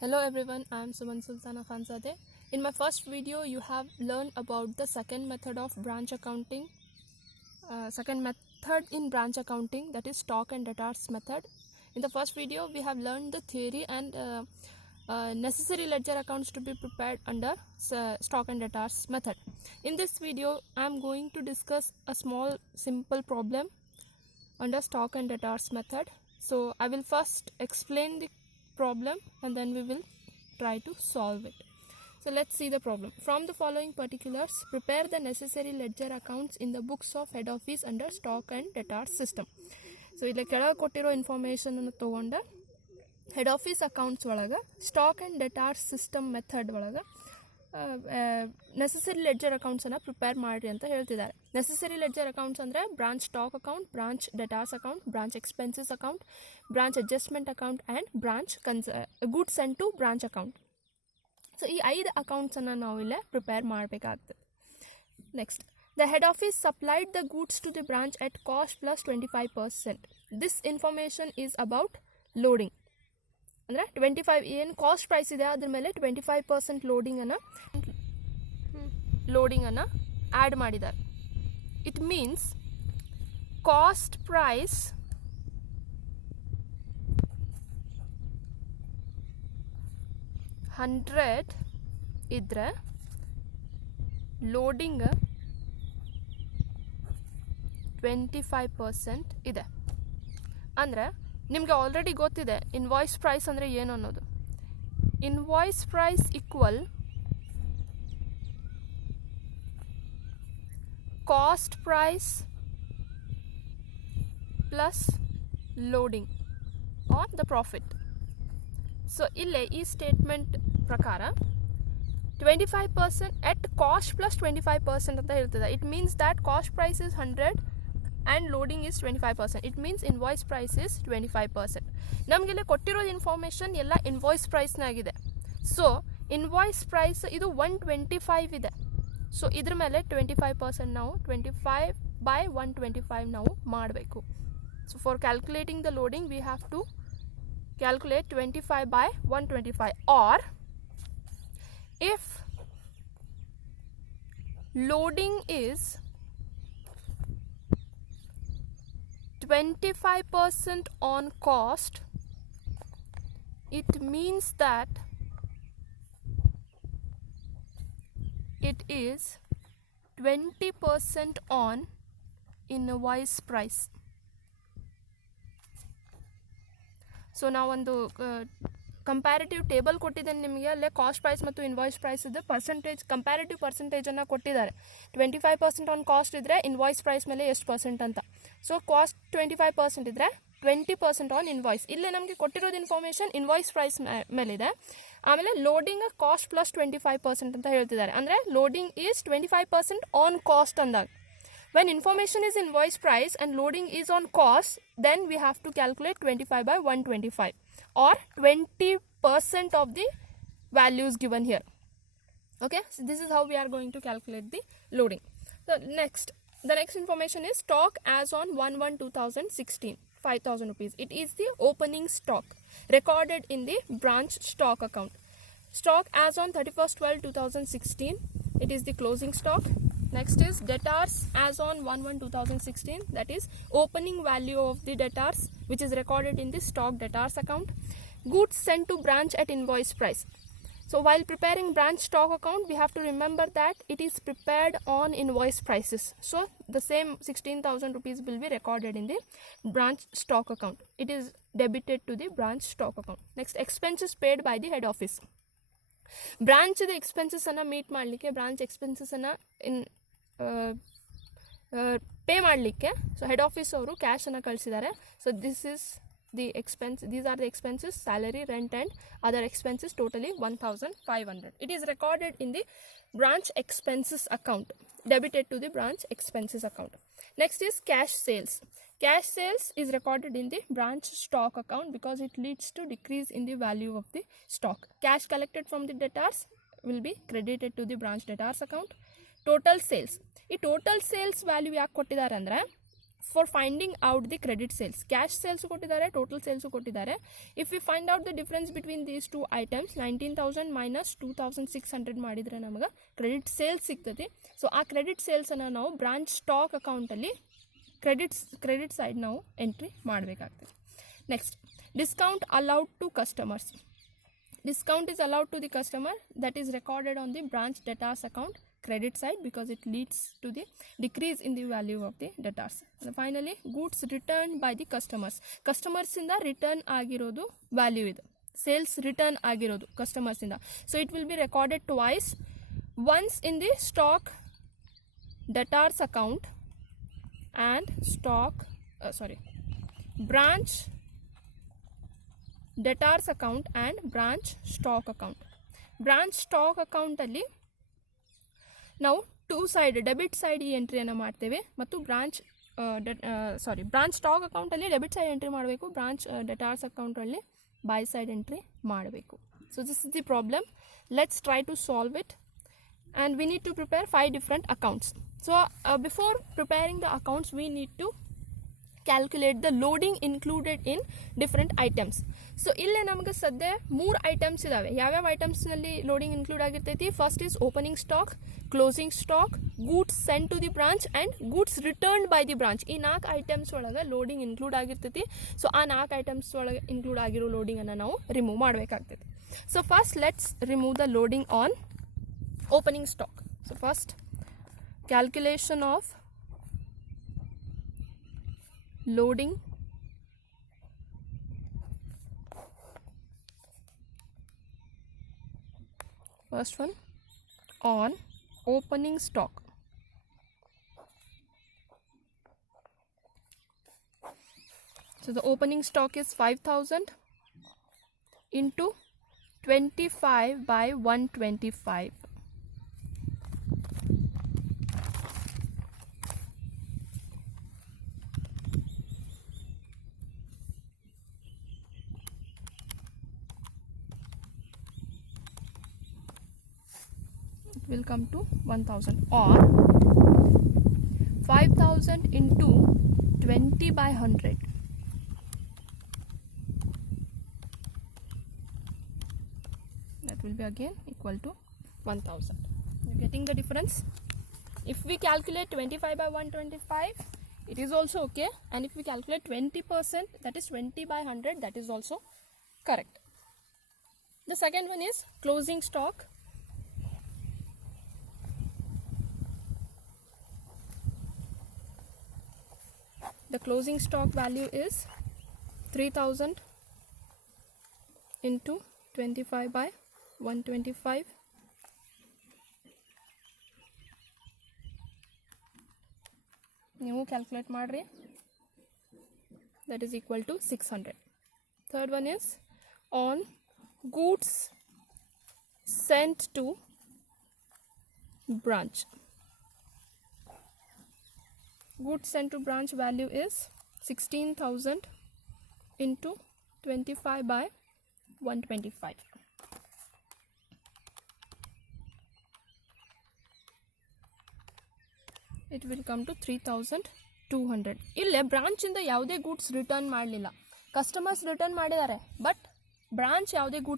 Hello everyone, I am Suman Sultana Khanzadeh. In my first video, you have learned about the second method of branch accounting. Second method in branch accounting, that is stock and debtors method. In the first video, we have learned the theory and necessary ledger accounts to be prepared under stock and debtors method. In this video, I am going to discuss a small simple problem under stock and debtors method. So I will first explain the problem and then we will try to solve it. So let's see the problem. From the following particulars, prepare the necessary ledger accounts in the books of head office under stock and debtors system. So ಇಲ್ಲಿ ಕೆಳಗೆ ಕೊಟ್ಟಿರೋ information ಅನ್ನು ತಗೊಂಡು head office accounts ಒಳಗೆ stock and debtors system method ಒಳಗೆ necessary ledger ಅಕೌಂಟ್ಸನ್ನು prepare ಮಾಡಿರಿ ಅಂತ ಹೇಳ್ತಿದ್ದಾರೆ. ನೆಸೆಸರಿ ಲೆಡ್ಜರ್ ಅಕೌಂಟ್ಸ್ ಅಂದರೆ branch stock account, branch debtors account, branch expenses account, branch adjustment account and branch goods send to branch account. So ಈ 5 ಅಕೌಂಟ್ಸನ್ನು ನಾವು ಇಲ್ಲೇ ಪ್ರಿಪೇರ್ ಮಾಡಬೇಕಾಗ್ತದೆ. Next, the head office supplied the goods to the branch at cost plus 25%. This information is about loading. ಅಂದರೆ 25 ಏನು cost price ಇದೆ ಅದ್ರ ಮೇಲೆ 25% ಲೋಡಿಂಗನ್ನು ಆ್ಯಡ್ ಮಾಡಿದ್ದಾರೆ. ಇಟ್ ಮೀನ್ಸ್ ಕಾಸ್ಟ್ ಪ್ರೈಸ್ $100 ಇದ್ರೆ ಲೋಡಿಂಗ್ 25% ಇದೆ. ಅಂದರೆ ನಿಮಗೆ ಆಲ್ರೆಡಿ ಗೊತ್ತಿದೆ ಇನ್ವಾಯ್ಸ್ ಪ್ರೈಸ್ ಅಂದರೆ ಏನು ಅನ್ನೋದು. Invoice price equal cost price plus loading on the profit. So ಇಲ್ಲೇ ಈ ಸ್ಟೇಟ್ಮೆಂಟ್ ಪ್ರಕಾರ 25% ಎಟ್ ಕಾಸ್ಟ್ ಪ್ಲಸ್ 25% ಅಂತ ಹೇಳ್ತದೆ. It means that cost price is 100 and loading is 25%. It means invoice price is 25%. ನಮಗೆಲ್ಲ ಕೊಟ್ಟಿರೋದು ಇನ್ಫಾರ್ಮೇಷನ್ ಎಲ್ಲ ಇನ್ವಾಯ್ಸ್ ಪ್ರೈಸ್ನಾಗಿದೆ. ಸೊ ಇನ್ವಾಯ್ಸ್ ಪ್ರೈಸ್ ಇದು 125 ಇದೆ. ಸೊ ಇದ್ರ ಮೇಲೆ 25% ನಾವು 25/125 ನಾವು ಮಾಡಬೇಕು. So for calculating the loading we have to calculate 25/125. Or if loading is 25% on cost, it means that it is 20% on invoice price. So ನಾವೊಂದು ಕಂಪ್ಯಾರಿಟಿವ್ ಟೇಬಲ್ ಕೊಟ್ಟಿದ್ದೇನೆ ನಿಮಗೆ. ಅಲ್ಲೇ ಕಾಸ್ಟ್ ಪ್ರೈಸ್ ಮತ್ತು ಇನ್ವಾಯ್ಸ್ ಪ್ರೈಸ್ ಇದೆ ಪರ್ಸೆಂಟೇಜ್ ಕಂಪ್ಯಾರಿಟಿವ್ ಪರ್ಸೆಂಟೇಜನ್ನು ಕೊಟ್ಟಿದ್ದಾರೆ. 25% on cost ಇದ್ದರೆ invoice price ಮೇಲೆ ಎಷ್ಟು ಪರ್ಸೆಂಟ್ ಅಂತ. ಸೊ ಕಾಸ್ಟ್ 25% ಇದ್ದರೆ 20% ಆನ್ ಇನ್ವಾಯ್ಸ್. ಇಲ್ಲೇ ನಮಗೆ ಕೊಟ್ಟಿರೋದು ಇನ್ಫಾರ್ಮೇಷನ್ ಇನ್ವಾಯ್ಸ್ ಪ್ರೈಸ್ ಮೇಲಿದೆ. ಆಮೇಲೆ ಲೋಡಿಂಗ್ ಕಾಸ್ಟ್ ಪ್ಲಸ್ 25% ಅಂತ ಹೇಳ್ತಿದ್ದಾರೆ. ಅಂದರೆ ಲೋಡಿಂಗ್ ಈಸ್ 25% ಆನ್ ಕಾಸ್ಟ್ ಅಂದಾಗ. When information is invoice price and loading is on cost, then we have to calculate 25/125 or 20% of the values given here. Okay, so this is how we are going to calculate the loading. So the next information is stock as on 1/1/2016, 5,000 rupees. It is the opening stock recorded in the branch stock account. Stock as on 31/12/2016, it is the closing stock. Next is debtors as on 1/1/2016, that is opening value of the debtors which is recorded in the stock debtors account. Goods sent to branch at invoice price. So while preparing branch stock account, we have to remember that it is prepared on invoice prices. So the same 16,000 rupees will be recorded in the branch stock account. It is debited to the branch stock account. Next, expenses paid by the head office. ಬ್ರಾಂಚ್ದ ಎಕ್ಸ್ಪೆನ್ಸಸನ್ನು meet ಮಾಡಲಿಕ್ಕೆ, branch ಎಕ್ಸ್ಪೆನ್ಸಸನ್ನು pay ಮಾಡಲಿಕ್ಕೆ so head office ಅವರು ಕ್ಯಾಶನ್ನು ಕಳಿಸಿದ್ದಾರೆ. So these are the expenses, salary, rent and other expenses, totally 1,500. It is recorded in the branch expenses account, debited to the branch expenses account. Next is cash sales. Cash sales is recorded in the branch stock account because it leads to decrease in the value of the stock. Cash collected from the debtors will be credited to the branch debtors account. Total sales. ಈ total sales value ಯಾಕೆ ಕೊಟ್ಟಿದ್ದಾರೆ ಅಂದರೆ for finding out the credit sales. Cash sales ಕೊಟ್ಟಿದ್ದಾರೆ, total sales ಕೊಟ್ಟಿದ್ದಾರೆ. If we find out the difference between these two items, 19,000 minus 2,600 ಮಾಡಿದರೆ ನಮಗೆ credit sales ಸಿಗ್ತದೆ. So ಆ ಕ್ರೆಡಿಟ್ ಸೇಲ್ಸನ್ನು ನಾವು ಬ್ರಾಂಚ್ ಸ್ಟಾಕ್ ಅಕೌಂಟಲ್ಲಿ ಕ್ರೆಡಿಟ್ ಸೈಡ್ ನಾವು ಎಂಟ್ರಿ ಮಾಡಬೇಕಾಗ್ತದೆ. Next, discount allowed to customers. Discount is allowed to the customer, that is recorded on the branch debtors account credit side because it leads to the decrease in the value of the debtors. And finally, goods returned by the customers. Customers inda return ಆಗಿರೋದು ವ್ಯಾಲ್ಯೂ ಇದು, sales return ಆಗಿರೋದು ಕಸ್ಟಮರ್ಸ್ ಇಂದ. So it will be recorded twice, once in the stock debtors account and branch debtors account and branch stock account. Branch stock ಅಕೌಂಟಲ್ಲಿ ನಾವು two side, debit side ಈ ಎಂಟ್ರಿಯನ್ನು ಮಾಡ್ತೇವೆ ಮತ್ತು ಬ್ರಾಂಚ್ ಸ್ಟಾಕ್ ಅಕೌಂಟಲ್ಲಿ ಡೆಬಿಟ್ ಸೈಡ್ ಎಂಟ್ರಿ ಮಾಡಬೇಕು, branch debtors ಅಕೌಂಟಲ್ಲಿ by side entry ಮಾಡಬೇಕು. So this is the problem. Let's try to solve it. And we need to prepare 5 different accounts. So before preparing the accounts, we need to calculate the loading included in different items. So ಇಲ್ಲಿ ನಮಗೆ ಸದ್ಯ 3 items ಇದಾವೆ. ಯಾವ್ಯಾವ ಐಟಮ್ಸ್ನಲ್ಲಿ loading include ಆಗಿರ್ತೈತಿ? First is opening stock, closing stock, goods sent to the branch and goods returned by the branch. ಈ 4 ಐಟಮ್ಸ್ ಒಳಗೆ loading include ಆಗಿರ್ತೈತಿ. ಸೊ ಆ 4 ಐಟಮ್ಸ್ ಒಳಗೆ ಇನ್ಕ್ಲೂಡ್ ಆಗಿರೋ ಲೋಡಿಂಗನ್ನು ನಾವು ರಿಮೂವ್ ಮಾಡಬೇಕಾಗ್ತೈತಿ. So first let's remove the loading on opening stock. So first, calculation of loading first one on opening stock. So the opening stock is 5,000 into 25 by 125. Will come to 1,000, or 5,000 into 20 by 100. That will be again equal to 1,000. You getting the difference? If we calculate 25 by 125, it is also okay. And if we calculate 20%, that is 20 by 100, that is also correct. The second one is closing stock. The closing stock value is 3,000 into 25 by 125. ನೀವು ಕ್ಯಾಲ್ಕುಲೇಟ್ ಮಾಡಿರಿ. That is equal to 600. Third one is on goods sent to branch. Goods sent to branch value is 16,000 into 25 by 125. It will come to 3,200. ಇಲ್ಲೇ ಬ್ರಾಂಚಿಂದ ಯಾವುದೇ goods return ಮಾಡಲಿಲ್ಲ. Customers return ಮಾಡಿದ್ದಾರೆ, but branch ಯಾವುದೇ ಗೂಡ್ಸ್